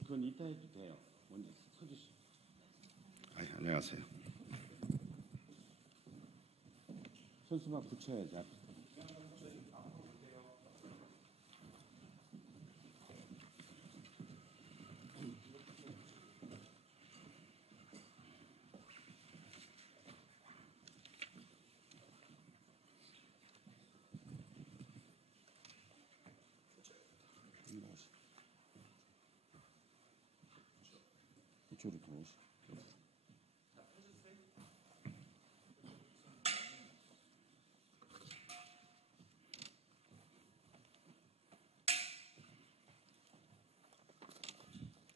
그건 이따 해도 돼요. 먼저 서주시죠. 안녕하세요. 손수만 붙여야지. 이쪽으로 들어오시.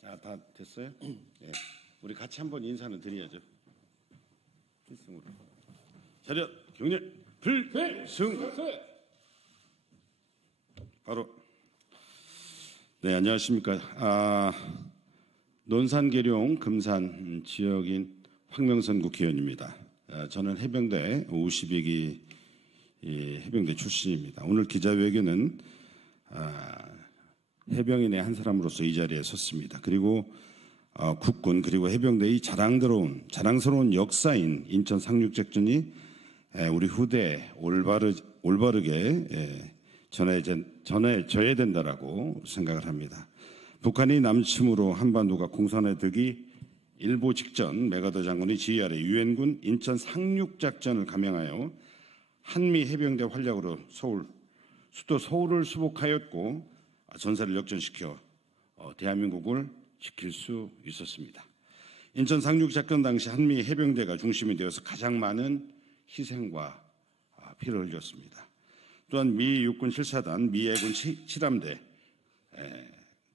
자, 다 됐어요? 예. 우리 같이 한번 인사는 드려야죠. 필승으로. 차렷, 경례, 필승. 바로. 네, 안녕하십니까. 논산계룡 금산 지역인 황명선 국회의원입니다. 저는 해병대 52기 해병대 출신입니다. 오늘 기자회견은 해병인의 한 사람으로서 이 자리에 섰습니다. 그리고 국군 그리고 해병대의 자랑스러운 역사인 인천 상륙작전이 우리 후대에 올바르게 전해져야 된다라고 생각을 합니다. 북한이 남침으로 한반도가 공산화 되기 일보 직전 메가더 장군의 지휘 아래 유엔군 인천 상륙작전을 감행하여 한미 해병대 활약으로 수도 서울을 수복하였고 전세를 역전시켜 대한민국을 지킬 수 있었습니다. 인천 상륙작전 당시 한미 해병대가 중심이 되어서 가장 많은 희생과 피를 흘렸습니다. 또한 미 육군 7사단, 미 해군 7함대,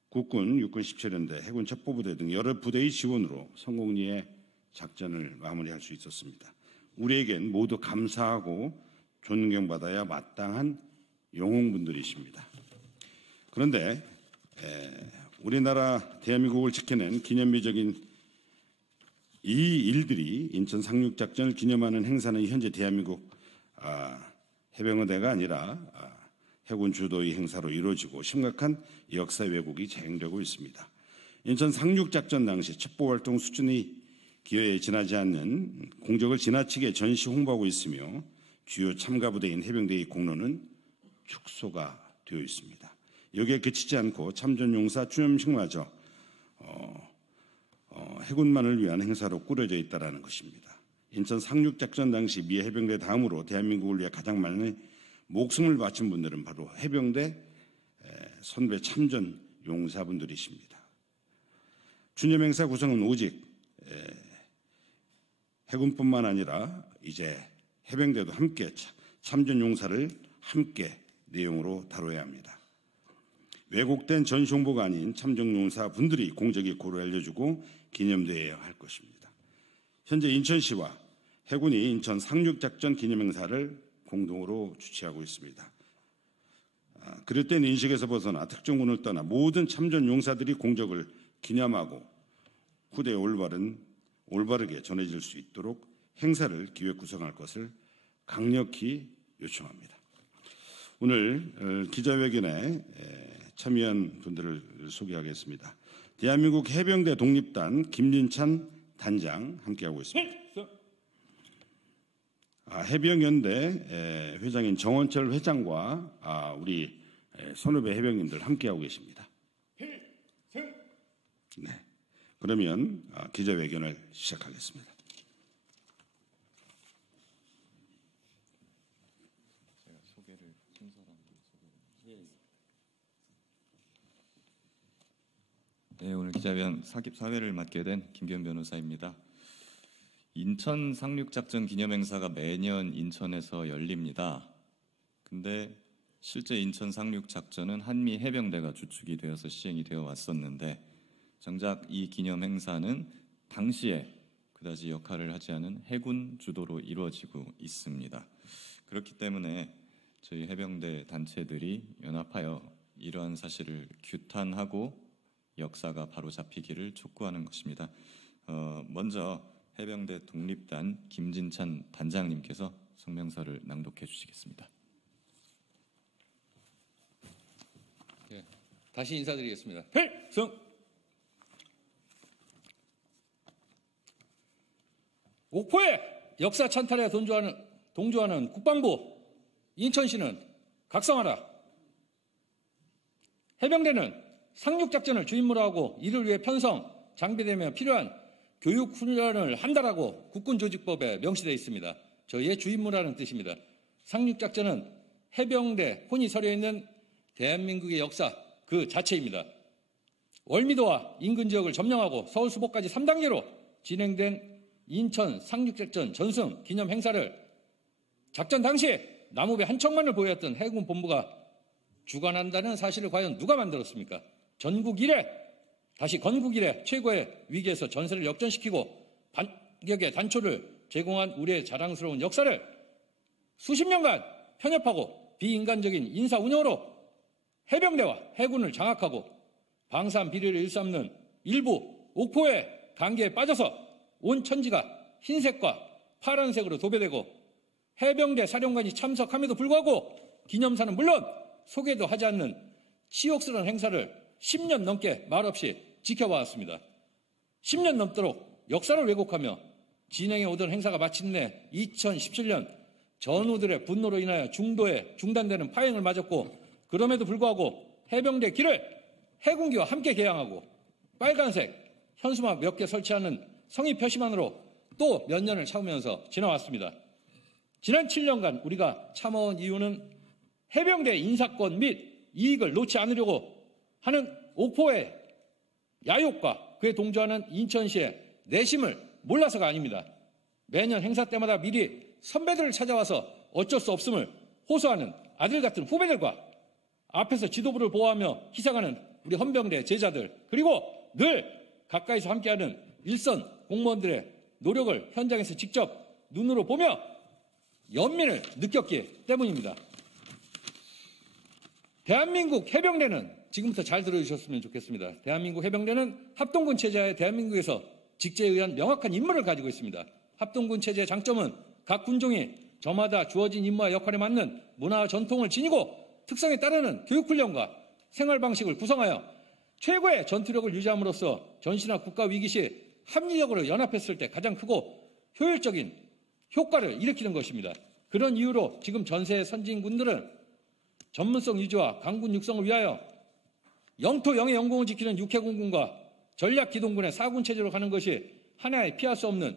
국군 육군 17연대, 해군 첩보부대 등 여러 부대의 지원으로 성공리에 작전을 마무리할 수 있었습니다. 우리에겐 모두 감사하고 존경받아야 마땅한 영웅분들이십니다. 그런데 우리나라 대한민국을 지켜낸 기념비적인 이 일들이 인천 상륙작전을 기념하는 행사는 현재 대한민국 해병대가 아니라 해군 주도의 행사로 이루어지고 심각한 역사 왜곡이 자행되고 있습니다. 인천 상륙작전 당시 첩보활동 수준이 기여에 지나지 않는 공적을 지나치게 전시 홍보하고 있으며 주요 참가부대인 해병대의 공로는 축소가 되어 있습니다. 여기에 그치지 않고 참전용사 추념식마저 해군만을 위한 행사로 꾸려져 있다는 것입니다. 인천 상륙작전 당시 미 해병대 다음으로 대한민국을 위해 가장 많은 목숨을 바친 분들은 바로 해병대 선배 참전 용사분들이십니다. 추념행사 구성은 오직 해군뿐만 아니라 이제 해병대도 함께 참전 용사를 함께 내용으로 다뤄야 합니다. 왜곡된 전시 홍보가 아닌 참전 용사 분들이 공적이 고루 알려주고 기념되어야 할 것입니다. 현재 인천시와 해군이 인천 상륙작전 기념행사를 공동으로 주최하고 있습니다. 그릇된 인식에서 벗어나 특정군을 떠나 모든 참전 용사들이 공적을 기념하고 후대에 올바르게 전해질 수 있도록 행사를 기획 구성할 것을 강력히 요청합니다. 오늘 기자회견에 참여한 분들을 소개하겠습니다. 대한민국 해병대 독립단 김진찬 단장 함께하고 있습니다. 해병연대 회장인 정원철 회장과 우리 선후배 해병인들 함께하고 계십니다. 네, 그러면 기자회견을 시작하겠습니다. 제가 소개를 순서랑 네, 오늘 기자회견 사회를 맡게 된 김기현 변호사입니다. 인천 상륙작전 기념행사가 매년 인천에서 열립니다. 근데 실제 인천 상륙작전은 한미 해병대가 주축이 되어서 시행이 되어 왔었는데 정작 이 기념행사는 당시에 그다지 역할을 하지 않은 해군 주도로 이루어지고 있습니다. 그렇기 때문에 저희 해병대 단체들이 연합하여 이러한 사실을 규탄하고 역사가 바로 잡히기를 촉구하는 것입니다. 먼저 해병대 독립단 김진찬 단장님께서 성명서를 낭독해 주시겠습니다. 네, 다시 인사드리겠습니다. 필승! 옥포의 역사 찬탈에 동조하는 국방부, 인천시는 각성하라. 해병대는 상륙작전을 주임무로 하고 이를 위해 편성, 장비되며 필요한 교육훈련을 한다라고 국군조직법에 명시되어 있습니다. 저희의 주임무라는 뜻입니다. 상륙작전은 해병대 혼이 서려 있는 대한민국의 역사 그 자체입니다. 월미도와 인근 지역을 점령하고 서울 수복까지 3단계로 진행된 인천 상륙작전 전승 기념 행사를 작전 당시에 나무배 한 척만을 보였던 해군 본부가 주관한다는 사실을 과연 누가 만들었습니까? 전국 이래, 다시 건국 이래 최고의 위기에서 전세를 역전시키고 반격의 단초를 제공한 우리의 자랑스러운 역사를 수십 년간 편협하고 비인간적인 인사 운영으로 해병대와 해군을 장악하고 방산 비리를 일삼는 일부 옥포의 관계에 빠져서 온 천지가 흰색과 파란색으로 도배되고 해병대 사령관이 참석함에도 불구하고 기념사는 물론 소개도 하지 않는 치욕스러운 행사를 10년 넘게 말없이 지켜봐왔습니다. 10년 넘도록 역사를 왜곡하며 진행해 오던 행사가 마침내 2017년 전우들의 분노로 인하여 중도에 중단되는 파행을 맞았고 그럼에도 불구하고 해병대 길을 해군기와 함께 개항하고 빨간색 현수막 몇 개 설치하는 성의 표시만으로 또 몇 년을 참으면서 지나왔습니다. 지난 7년간 우리가 참아온 이유는 해병대 인사권 및 이익을 놓지 않으려고 하는 옥포의 야욕과 그에 동조하는 인천시의 내심을 몰라서가 아닙니다. 매년 행사 때마다 미리 선배들을 찾아와서 어쩔 수 없음을 호소하는 아들 같은 후배들과 앞에서 지도부를 보호하며 희생하는 우리 헌병대 제자들 그리고 늘 가까이서 함께하는 일선 공무원들의 노력을 현장에서 직접 눈으로 보며 연민을 느꼈기 때문입니다. 대한민국 해병대는 지금부터 잘 들어주셨으면 좋겠습니다. 대한민국 해병대는 합동군 체제하에 대한민국에서 직제에 의한 명확한 임무를 가지고 있습니다. 합동군 체제의 장점은 각 군종이 저마다 주어진 임무와 역할에 맞는 문화와 전통을 지니고 특성에 따르는 교육훈련과 생활방식을 구성하여 최고의 전투력을 유지함으로써 전시나 국가 위기 시 합리적으로 연합했을 때 가장 크고 효율적인 효과를 일으키는 것입니다. 그런 이유로 지금 전세의 선진군들은 전문성 유지와 강군 육성을 위하여 영토 영의 영공을 지키는 육해공군과 전략기동군의 4군 체제로 가는 것이 하나의 피할 수 없는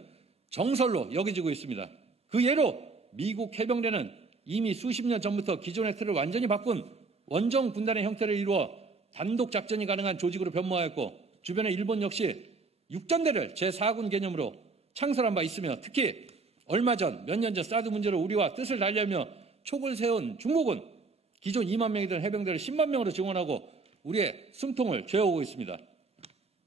정설로 여겨지고 있습니다. 그 예로 미국 해병대는 이미 수십 년 전부터 기존의 틀을 완전히 바꾼 원정 군단의 형태를 이루어 단독 작전이 가능한 조직으로 변모하였고 주변의 일본 역시 육전대를 제4군 개념으로 창설한 바 있으며 특히 얼마 전 몇 년 전 사드 문제로 우리와 뜻을 달리하며 촉을 세운 중국은 기존 2만 명이 된 해병대를 10만 명으로 증원하고 우리의 숨통을 죄어오고 있습니다.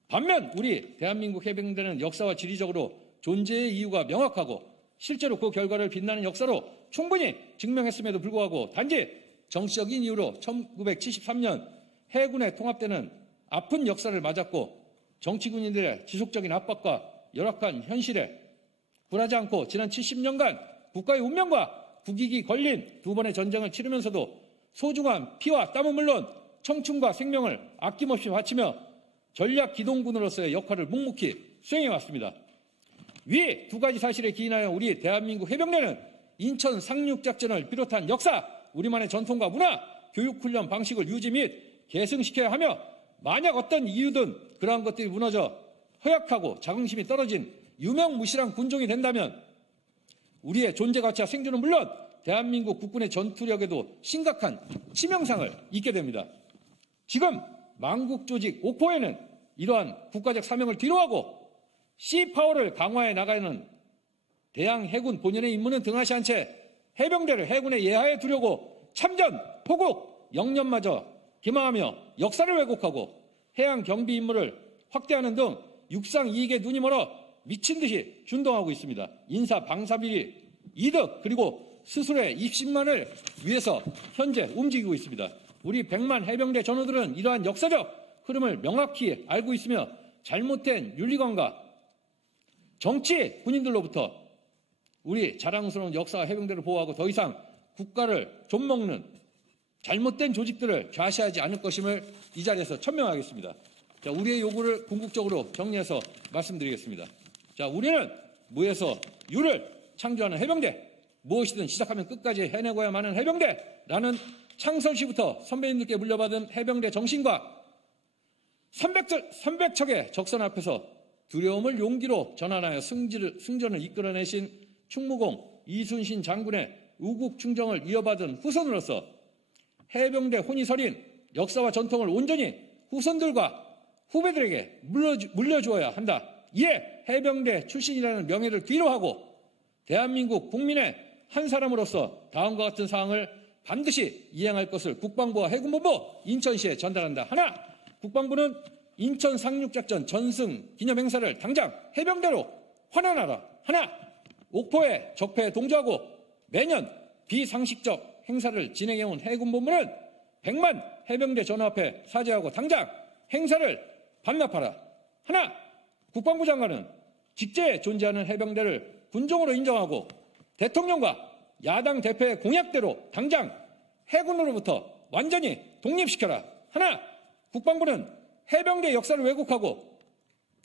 반면 우리 대한민국 해병대는 역사와 지리적으로 존재의 이유가 명확하고 실제로 그 결과를 빛나는 역사로 충분히 증명했음에도 불구하고 단지 정치적인 이유로 1973년 해군에 통합되는 아픈 역사를 맞았고 정치군인들의 지속적인 압박과 열악한 현실에 굴하지 않고 지난 70년간 국가의 운명과 국익이 걸린 두 번의 전쟁을 치르면서도 소중한 피와 땀은 물론 청춘과 생명을 아낌없이 바치며 전략기동군으로서의 역할을 묵묵히 수행해왔습니다. 위 두 가지 사실에 기인하여 우리 대한민국 해병대는 인천 상륙작전을 비롯한 역사, 우리만의 전통과 문화, 교육훈련 방식을 유지 및 계승시켜야 하며 만약 어떤 이유든 그러한 것들이 무너져 허약하고 자긍심이 떨어진 유명무실한 군종이 된다면 우리의 존재 가치와 생존은 물론 대한민국 국군의 전투력에도 심각한 치명상을 입게 됩니다. 지금 망국조직 옥포에는 이러한 국가적 사명을 뒤로하고 시파워를 강화해 나가는 대양 해군 본연의 임무는 등하시 한 채 해병대를 해군의 예하에 두려고 참전, 포국, 영념마저 기망하며 역사를 왜곡하고 해양 경비 임무를 확대하는 등 육상 이익에 눈이 멀어 미친 듯이 준동하고 있습니다. 인사 방사비리 이득 그리고 스스로의 입신만을 위해서 현재 움직이고 있습니다. 우리 100만 해병대 전우들은 이러한 역사적 흐름을 명확히 알고 있으며 잘못된 윤리관과 정치 군인들로부터 우리 자랑스러운 역사와 해병대를 보호하고 더 이상 국가를 좀먹는 잘못된 조직들을 좌시하지 않을 것임을 이 자리에서 천명하겠습니다. 자, 우리의 요구를 궁극적으로 정리해서 말씀드리겠습니다. 자, 우리는 무에서 유를 창조하는 해병대, 무엇이든 시작하면 끝까지 해내고야만 하는 해병대라는 창설 시부터 선배님들께 물려받은 해병대 정신과 300척의 적선 앞에서 두려움을 용기로 전환하여 승전을 이끌어내신 충무공 이순신 장군의 우국충정을 이어받은 후손으로서 해병대 혼이 서린 역사와 전통을 온전히 후손들과 후배들에게 물려주어야 한다. 이에 해병대 출신이라는 명예를 뒤로하고 대한민국 국민의 한 사람으로서 다음과 같은 사항을 반드시 이행할 것을 국방부와 해군본부 인천시에 전달한다. 하나, 국방부는 인천 상륙작전 전승 기념행사를 당장 해병대로 환원하라. 하나, 옥포에 적폐에 동조하고 매년 비상식적 행사를 진행해온 해군본부는 100만 해병대 전화 앞에 사죄하고 당장 행사를 반납하라. 하나, 국방부 장관은 직제에 존재하는 해병대를 군종으로 인정하고 대통령과 야당 대표의 공약대로 당장 해군으로부터 완전히 독립시켜라. 하나, 국방부는 해병대 역사를 왜곡하고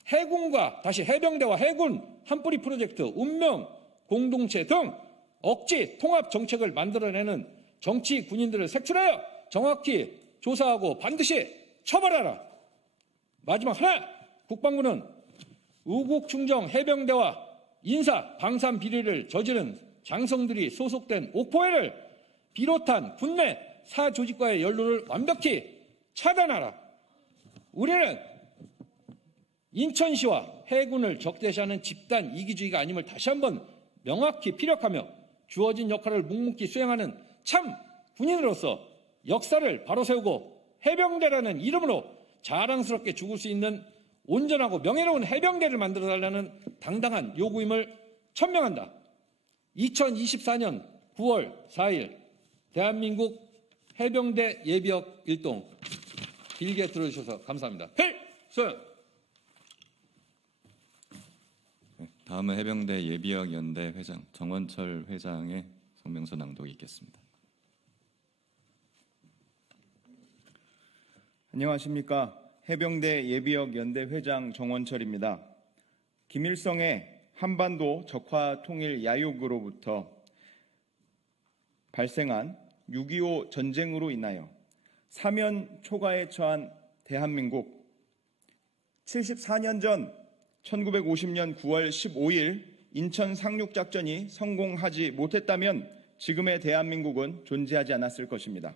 해군과 다시 해병대와 해군 한뿌리 프로젝트, 운명 공동체 등 억지 통합 정책을 만들어내는 정치 군인들을 색출하여 정확히 조사하고 반드시 처벌하라. 마지막 하나, 국방부는 우국충정 해병대와 인사 방산 비리를 저지른 장성들이 소속된 옥포회를 비롯한 군내 사조직과의 연루를 완벽히 차단하라. 우리는 인천시와 해군을 적대시하는 집단 이기주의가 아님을 다시 한번 명확히 피력하며 주어진 역할을 묵묵히 수행하는 참 군인으로서 역사를 바로 세우고 해병대라는 이름으로 자랑스럽게 죽을 수 있는 온전하고 명예로운 해병대를 만들어달라는 당당한 요구임을 천명한다. 2024년 9월 4일 대한민국 해병대 예비역 일동 길게 들어주셔서 감사합니다. 필승! 다음은 해병대 예비역 연대 회장 정원철 회장의 성명서 낭독이 있겠습니다. 안녕하십니까. 해병대 예비역 연대 회장 정원철입니다. 김일성의 한반도 적화 통일 야욕으로부터 발생한 6.25 전쟁으로 인하여 사면 초과에 처한 대한민국, 74년 전 1950년 9월 15일 인천 상륙작전이 성공하지 못했다면 지금의 대한민국은 존재하지 않았을 것입니다.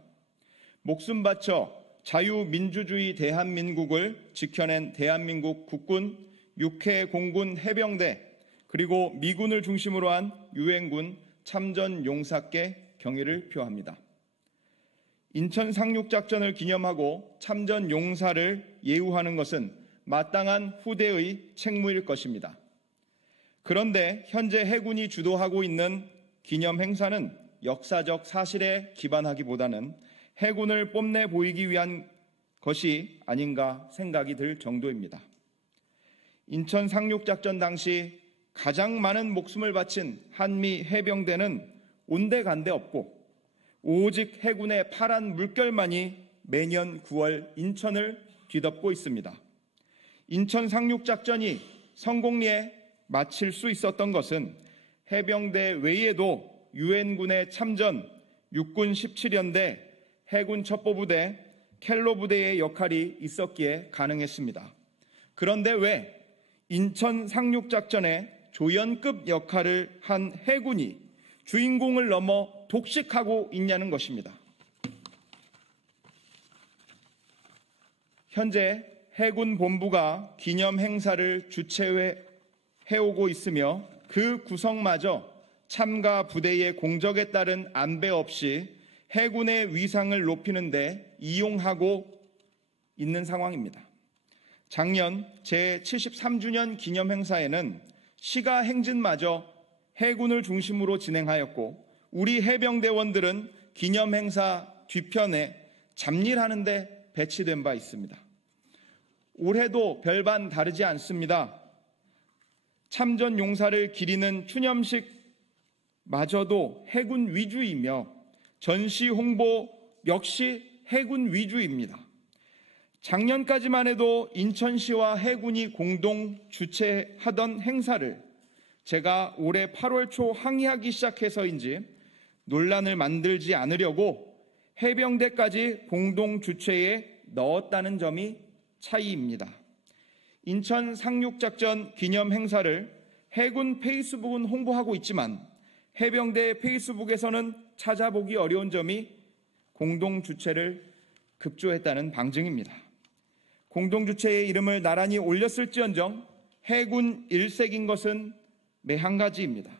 목숨 바쳐 자유민주주의 대한민국을 지켜낸 대한민국 국군, 육해 공군 해병대, 그리고 미군을 중심으로 한 유엔군 참전용사께 경의를 표합니다. 인천 상륙작전을 기념하고 참전용사를 예우하는 것은 마땅한 후대의 책무일 것입니다. 그런데 현재 해군이 주도하고 있는 기념 행사는 역사적 사실에 기반하기보다는 해군을 뽐내 보이기 위한 것이 아닌가 생각이 들 정도입니다. 인천 상륙작전 당시 가장 많은 목숨을 바친 한미 해병대는 온데간데 없고 오직 해군의 파란 물결만이 매년 9월 인천을 뒤덮고 있습니다. 인천 상륙작전이 성공리에 마칠 수 있었던 것은 해병대 외에도 유엔군의 참전, 육군 17연대, 해군 첩보부대, 켈로 부대의 역할이 있었기에 가능했습니다. 그런데 왜 인천 상륙작전에 조연급 역할을 한 해군이 주인공을 넘어 독식하고 있냐는 것입니다. 현재 해군 본부가 기념 행사를 주최해오고 있으며 그 구성마저 참가 부대의 공적에 따른 안배 없이 해군의 위상을 높이는 데 이용하고 있는 상황입니다. 작년 제73주년 기념 행사에는 시가 행진마저 해군을 중심으로 진행하였고 우리 해병대원들은 기념 행사 뒤편에 잡일하는 데 배치된 바 있습니다. 올해도 별반 다르지 않습니다. 참전 용사를 기리는 추념식마저도 해군 위주이며 전시 홍보 역시 해군 위주입니다. 작년까지만 해도 인천시와 해군이 공동 주최하던 행사를 제가 올해 8월 초 항의하기 시작해서인지 논란을 만들지 않으려고 해병대까지 공동 주최에 넣었다는 점이 차이입니다. 인천 상륙작전 기념 행사를 해군 페이스북은 홍보하고 있지만 해병대 페이스북에서는 찾아보기 어려운 점이 공동 주최를 급조했다는 방증입니다. 공동 주최의 이름을 나란히 올렸을지언정 해군 일색인 것은 매한 가지입니다.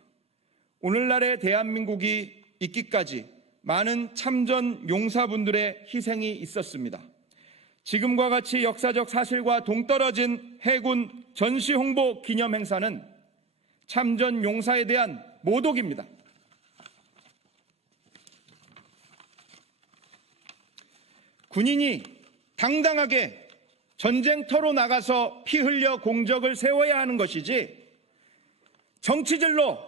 오늘날의 대한민국이 있기까지 많은 참전 용사분들의 희생이 있었습니다. 지금과 같이 역사적 사실과 동떨어진 해군 전시 홍보 기념 행사는 참전 용사에 대한 모독입니다. 군인이 당당하게 전쟁터로 나가서 피 흘려 공적을 세워야 하는 것이지 정치질로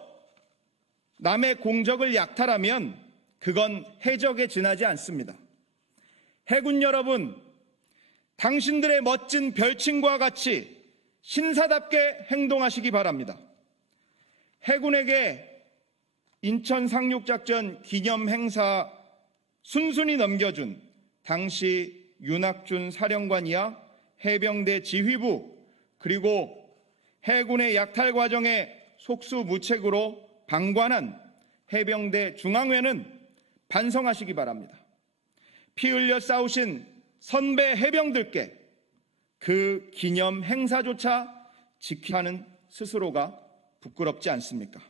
남의 공적을 약탈하면 그건 해적에 지나지 않습니다. 해군 여러분, 당신들의 멋진 별칭과 같이 신사답게 행동하시기 바랍니다. 해군에게 인천 상륙작전 기념 행사 순순히 넘겨준 당시 윤학준 사령관이야 해병대 지휘부 그리고 해군의 약탈 과정에 속수무책으로 방관한 해병대 중앙회는 반성하시기 바랍니다. 피 흘려 싸우신 선배 해병들께 그 기념 행사조차 지켜야 하는 스스로가 부끄럽지 않습니까?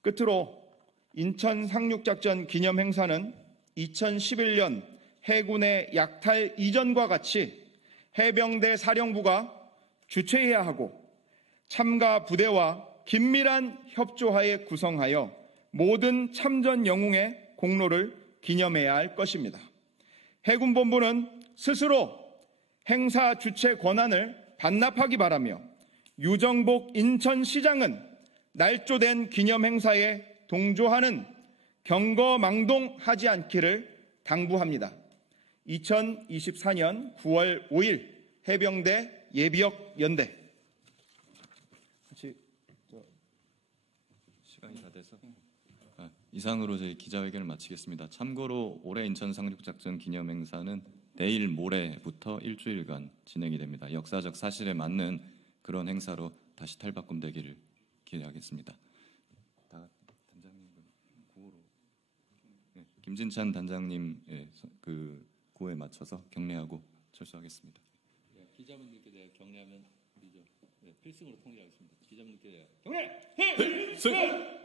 끝으로 인천 상륙작전 기념 행사는 2011년 해군의 약탈 이전과 같이 해병대 사령부가 주최해야 하고 참가 부대와 긴밀한 협조하에 구성하여 모든 참전 영웅의 공로를 기념해야 할 것입니다. 해군본부는 스스로 행사 주최 권한을 반납하기 바라며 유정복 인천시장은 날조된 기념 행사에 동조하는 경거망동하지 않기를 당부합니다. 2024년 9월 5일 해병대 예비역 연대. 시간이 다 돼서 이상으로 저희 기자회견을 마치겠습니다. 참고로 올해 인천 상륙작전 기념행사는 내일 모레부터 일주일간 진행이 됩니다. 역사적 사실에 맞는 그런 행사로 다시 탈바꿈되기를 기대하겠습니다. 단장님 구호로 김진찬 단장님의 그 구호에 맞춰서 경례하고 철수하겠습니다. 기자분들께 대해 경례하면 우리죠. 필승으로 통일하겠습니다. 기자분들께 대해 경례! 필승!